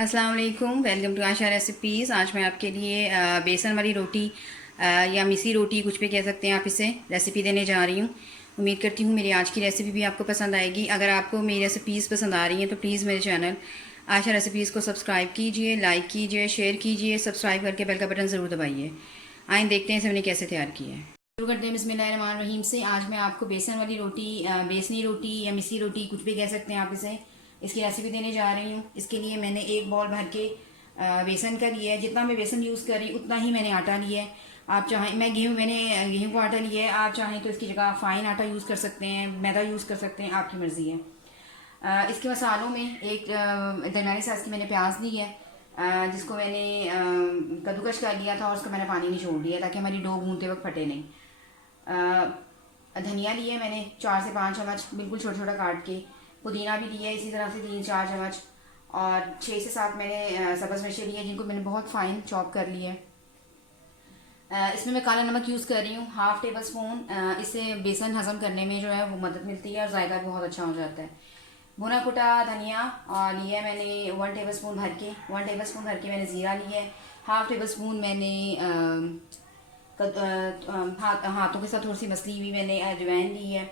अस्सलाम वालेकुम, welcome to Asha recipes. आज मैं आपके लिए बेसन वाली रोटी या मिसी रोटी, कुछ भी कह सकते हैं आप इसे, रेसिपी देने जा रही हूँ। उम्मीद करती हूँ मेरी आज की रेसिपी भी आपको पसंद आएगी। अगर आपको मेरी रेसिपीज़ पसंद आ रही हैं तो प्लीज़ मेरे चैनल आशा रेसिपीज़ को सब्सक्राइब कीजिए, लाइक कीजिए, शेयर कीजिए, सब्सक्राइब करके बेल का बटन ज़रूर दबाइए। आइए देखते हैं इसे मैंने कैसे तैयार किया है। शुरू करते हैं बिस्मिल्लाहिर्रहमानिर्रहीम से। आज मैं आपको बेसन वाली रोटी, बेसनी रोटी या मिसी रोटी, कुछ भी कह सकते हैं आप इसे, इसकी रेसिपी देने जा रही हूँ। इसके लिए मैंने एक बॉल भर के बेसन का लिया है। जितना मैं बेसन यूज़ कर रही हूँ उतना ही मैंने आटा लिया है। आप चाहें, मैंने गेहूँ का आटा लिया है, आप चाहें तो इसकी जगह फ़ाइन आटा यूज़ कर सकते हैं, मैदा यूज़ कर सकते हैं, आपकी मर्ज़ी है। इसके मसालों में एक दरमियानी साइज़ की मैंने प्याज ली है, जिसको मैंने कद्दूकश कर लिया था और उसका मैंने पानी निचोड़ दिया ताकि हमारी डो गूंदते वक्त फटे नहीं। धनिया लिया है मैंने 4 से 5 चम्मच, बिल्कुल छोटा छोटा काट के। पुदीना भी लिया है इसी तरह से 3-4 चम्मच। और 6 से 7 मैंने सब्ज़ मिर्ची ली है, जिनको मैंने बहुत फाइन चॉप कर लिया है। इसमें मैं काला नमक यूज़ कर रही हूँ, हाफ़ टेबल स्पून। इससे बेसन हज़म करने में जो है वो मदद मिलती है और जायका भी बहुत अच्छा हो जाता है। भुना कुटा धनिया और लिया मैंने 1 टेबल स्पून भर के। 1 टेबल स्पून भर के मैंने ज़ीरा लिया है। हाफ़ टेबल स्पून मैंने हाथों के साथ थोड़ी सी मसली हुई मैंने अजवाइन ली है।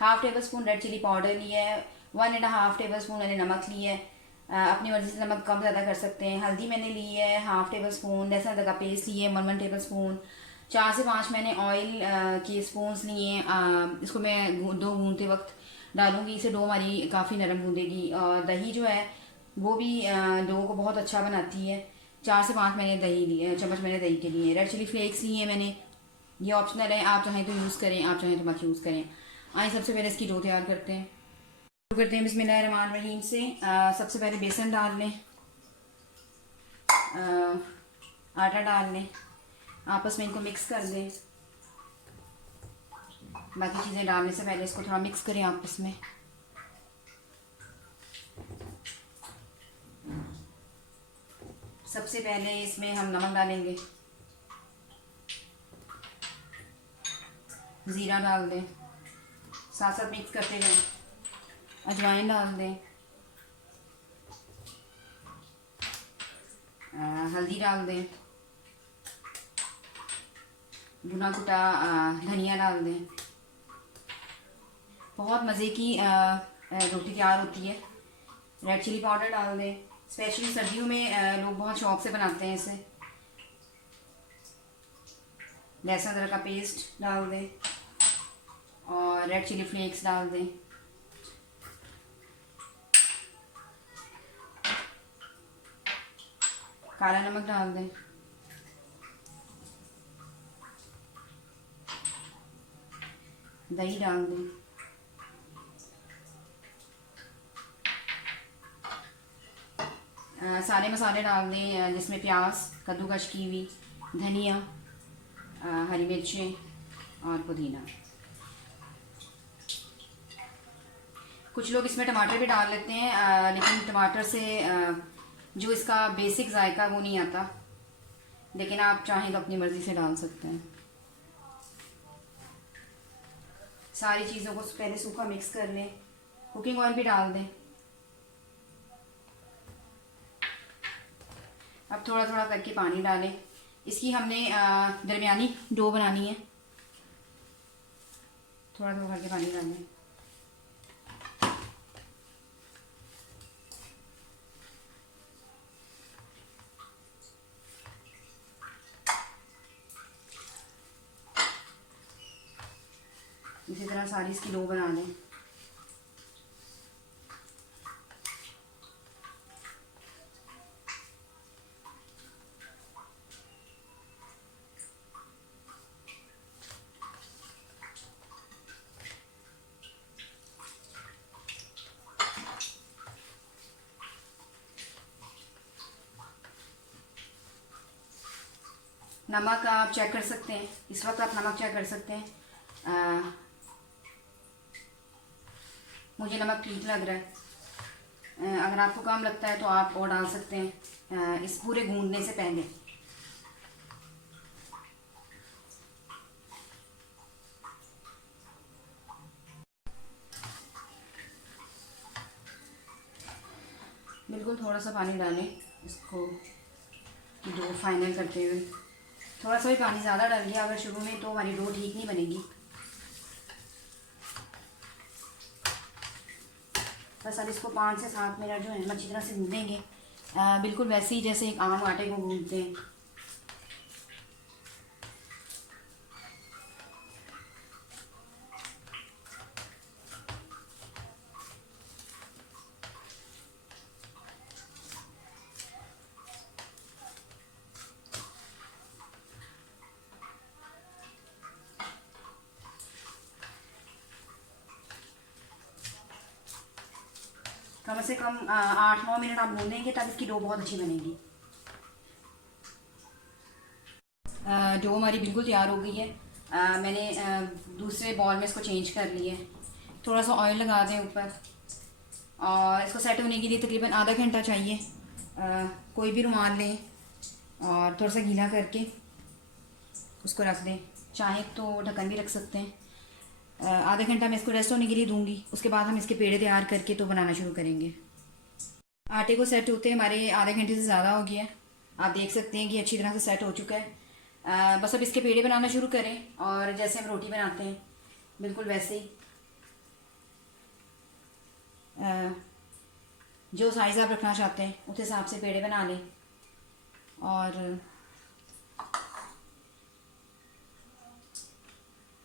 Half tablespoon red chilli powder लिया है। 1.5 टेबल स्पून मैंने नमक लिया है। अपनी मर्ज़ी से नमक कम ज़्यादा कर सकते हैं। हल्दी मैंने ली है हाफ़ टेबल स्पून। लहसुन अदरक का पेस्ट लिए 1 टेबल स्पून। 4 से 5 मैंने ऑयल के स्पून्स लिए हैं। इसको मैं दो गूंदते वक्त डालूंगी, इसे डो हमारी काफ़ी नरम गूंदेगी। और दही जो है वो भी डो को बहुत अच्छा बनाती है। 4 से 5 मैंने दही लिए, चम्मच मैंने दही के लिए। रेड चिली फ्लेक्स लिए हैं मैंने, ये ऑप्शनल है, आप चाहें तो यूज़ करें, आप चाहें तो मत यूज़ करें। आइए सबसे पहले इसकी डो तैयार करते हैं। शुरू करते हैं बिस्मिल्लाहिर्रहमानिर्रहीम से। सबसे पहले बेसन डाल लें, आटा डाल लें, आपस में इनको मिक्स कर दें। बाकी चीज़ें डालने से पहले इसको थोड़ा मिक्स करें आपस में। सबसे पहले इसमें हम नमक डालेंगे, ज़ीरा डाल दें, साथ साथ मिक्स करते जाएं। अजवाइन डाल दें, हल्दी डाल दें, भुना कुटा धनिया डाल दें। बहुत मज़े की रोटी तैयार होती है। रेड चिली पाउडर डाल दें, स्पेशली सर्दियों में लोग बहुत शौक से बनाते हैं इसे। लहसुन अदरक का पेस्ट डाल दें और रेड चिली फ्लेक्स डाल दें। काला नमक डाल दें, दही डाल दें, सारे मसाले डाल दें, जिसमें प्याज कद्दूकश की हुई, धनिया, हरी मिर्चें और पुदीना। कुछ लोग इसमें टमाटर भी डाल लेते हैं, लेकिन टमाटर से जो इसका बेसिक जायका वो नहीं आता, लेकिन आप चाहें तो अपनी मर्ज़ी से डाल सकते हैं। सारी चीज़ों को पहले सूखा मिक्स कर लें। कुकिंग ऑयल भी डाल दें। अब थोड़ा थोड़ा करके पानी डालें। इसकी हमने दरमियानी डो बनानी है। थोड़ा थोड़ा करके पानी डालें। इसी तरह सारी इसकी डो बना लें। नमक आप चेक कर सकते हैं, इस वक्त आप नमक चेक कर सकते हैं। मुझे नमक ठीक लग रहा है। अगर आपको कम लगता है तो आप और डाल सकते हैं इस पूरे गूंदने से पहले। बिल्कुल थोड़ा सा पानी डालें इसको डो फाइनल करते हुए। थोड़ा सा भी पानी ज़्यादा डाल दिया अगर शुरू में तो हमारी डो ठीक नहीं बनेगी। बस अब इसको 5 से 7 मिनट जो है हम अच्छी तरह से गूँधेंगे, बिल्कुल वैसे ही जैसे एक आम आटे को गूँधते हैं। कम से कम 8-9 मिनट आप गूँधेंगे तब इसकी डो बहुत अच्छी बनेगी। डो हमारी बिल्कुल तैयार हो गई है। मैंने दूसरे बॉल में इसको चेंज कर लिया है। थोड़ा सा ऑयल लगा दें ऊपर और इसको सेट होने के लिए तकरीबन आधा घंटा चाहिए। कोई भी रुमाल लें और थोड़ा सा गीला करके उसको रख दें, चाहे तो ढक्कन भी रख सकते हैं। आधा घंटा मैं इसको रेस्ट होने के लिए दूंगी, उसके बाद हम इसके पेड़े तैयार करके तो बनाना शुरू करेंगे। आटे को सेट होते हमारे आधे घंटे से ज़्यादा हो गया है। आप देख सकते हैं कि अच्छी तरह से सेट हो चुका है। बस अब इसके पेड़े बनाना शुरू करें और जैसे हम रोटी बनाते हैं बिल्कुल वैसे ही जो साइज़ आप रखना चाहते हैं उस हिसाब से पेड़े बना लें। और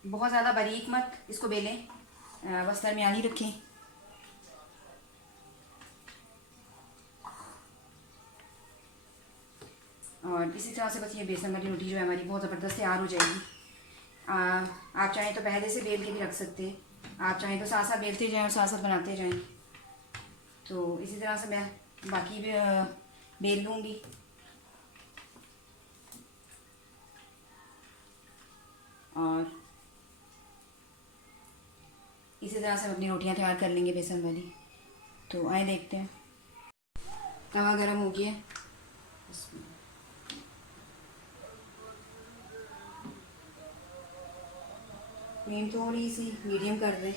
बहुत ज़्यादा बारीक मत इसको बेलें, बस दरमियानी रखें। और इसी तरह से बस ये बेसन वाली रोटी जो है हमारी बहुत ज़बरदस्त तैयार हो जाएगी। आप चाहें तो पहले से बेल के भी रख सकते हैं, आप चाहें तो साथ साथ बेलते जाएं और साथ साथ बनाते जाएं। तो इसी तरह से मैं बाकी भी बेल लूँगी। और इसी तरह से हम अपनी रोटियां तैयार कर लेंगे बेसन वाली। तो आए देखते हैं। तवा गरम हो गया, फ्लेम थोड़ी सी मीडियम कर दें।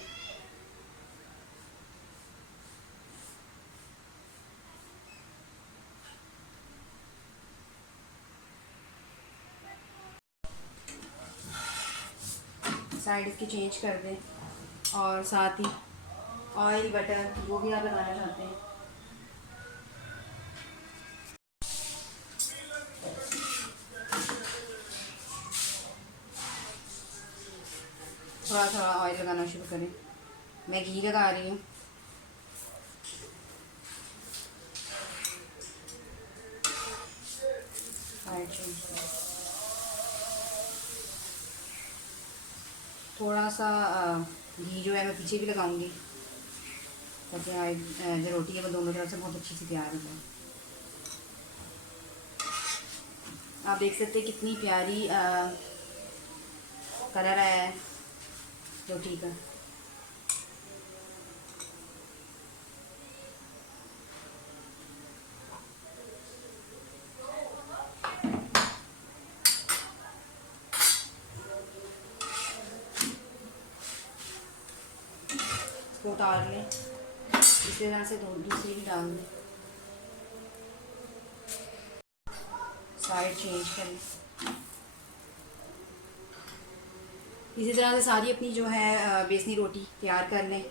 साइड इसकी चेंज कर दें और साथ ही ऑयल बटर जो भी आप लगाना चाहते हैं थोड़ा थोड़ा ऑयल लगाना शुरू करें। मैं घी लगा रही हूँ। थोड़ा सा घी जो है मैं पीछे भी लगाऊंगी ताकि जो रोटी है वो दोनों तरफ से बहुत अच्छी सी तैयार हो जाए। आप देख सकते हैं कितनी प्यारी कलर आया है रोटी का। इसको उतार लें, इसी तरह से दूसरी भी डाल दें, साइड चेंज कर लें। इसी तरह से सारी अपनी जो है बेसनी रोटी तैयार कर लें।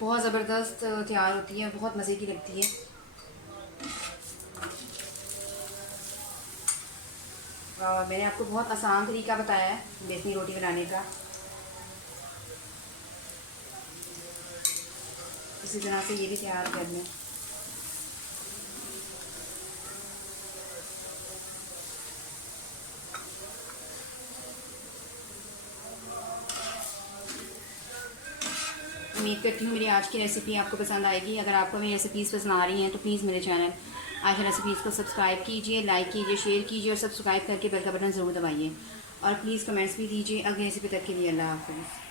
बहुत ज़बरदस्त तैयार होती है, बहुत मज़े की लगती है। मैंने आपको बहुत आसान तरीका बताया है बेसनी रोटी बनाने का। इसी तरह से ये भी तैयार कर लें। उम्मीद करती हूँ मेरी आज की रेसिपी आपको पसंद आएगी। अगर आपको मेरी रेसिपीज़ पसंद आ रही हैं तो प्लीज़ मेरे चैनल आशा रेसिपीज़ को सब्सक्राइब कीजिए, लाइक कीजिए, शेयर कीजिए और सब्सक्राइब करके बेल का बटन ज़रूर दबाइए। और प्लीज़ कमेंट्स भी दीजिए। अगली रेसिपी तक के लिए अल्लाह हाफ़िज़।